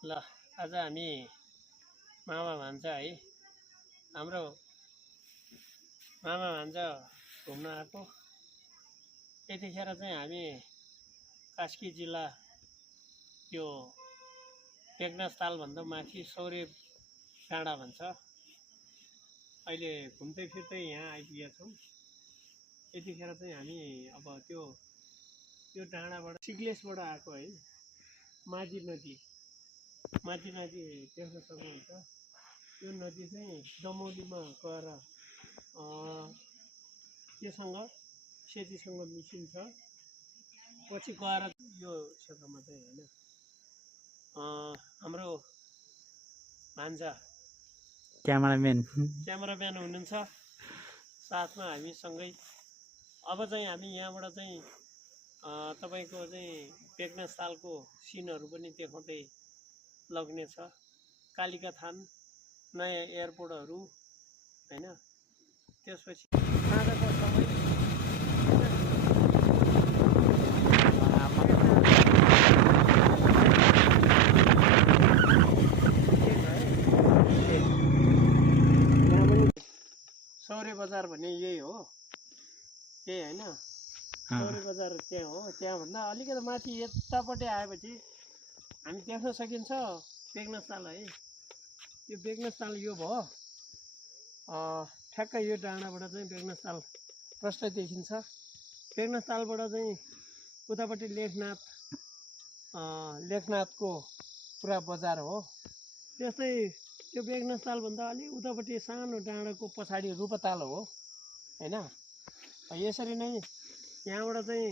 ल आज हामी मामा भान्जा है हाम्रो मामा भान्जा घुम्न आएको। यतिखेर चाहिँ हामी कास्की जिल्ला यो बेगनास तालभन्दा माथि सौर्य डाँडा भन्छ। अहिले घुम्दै फिर्दै यहाँ आइपुगेका छौँ। यतिखेर चाहिँ हामी अब त्यो डाँडाबाट सिग्लेसबाट आएको है। माझी नदी देख्न सक्नुहुन्छ। यो नदी चाहिँ दमौलीमा गएर त्योसँग सेतीसँग मिसिन्छ। पछि गएर यो क्षेत्रमा चाहिँ होइन हाम्रो भान्जा क्यामेराम्यान हुनुहुन्छ साथमा हामीसँगै। अब चाहिँ हामी यहाँबाट चाहिँ तपाईँको चाहिँ बेगनास तालको सिनहरू पनि देखाउँदै लग्नेछ। कालिका थान, नयाँ एयरपोर्टहरू होइन। त्यसपछि साँझको समय सौर्य बजार भन्ने यही हो, त्यही होइन। सौर्य बजार त्यहाँ हो। त्यहाँभन्दा अलिकति माथि यतापट्टि आएपछि हामी देख्न सकिन्छ बेगनास ताल है। यो बेगनास ताल यो भयो। ठ्याक्कै यो डाँडाबाट चाहिँ बेगनास ताल प्रष्ट देखिन्छ। बेगनास तालबाट चाहिँ उतापट्टि लेखनाथको पुरा बजार हो। त्यस्तै त्यो बेगनास तालभन्दा अलि उतापट्टि सानो डाँडाको पछाडि रूपताल हो होइन। यसरी नै यहाँबाट चाहिँ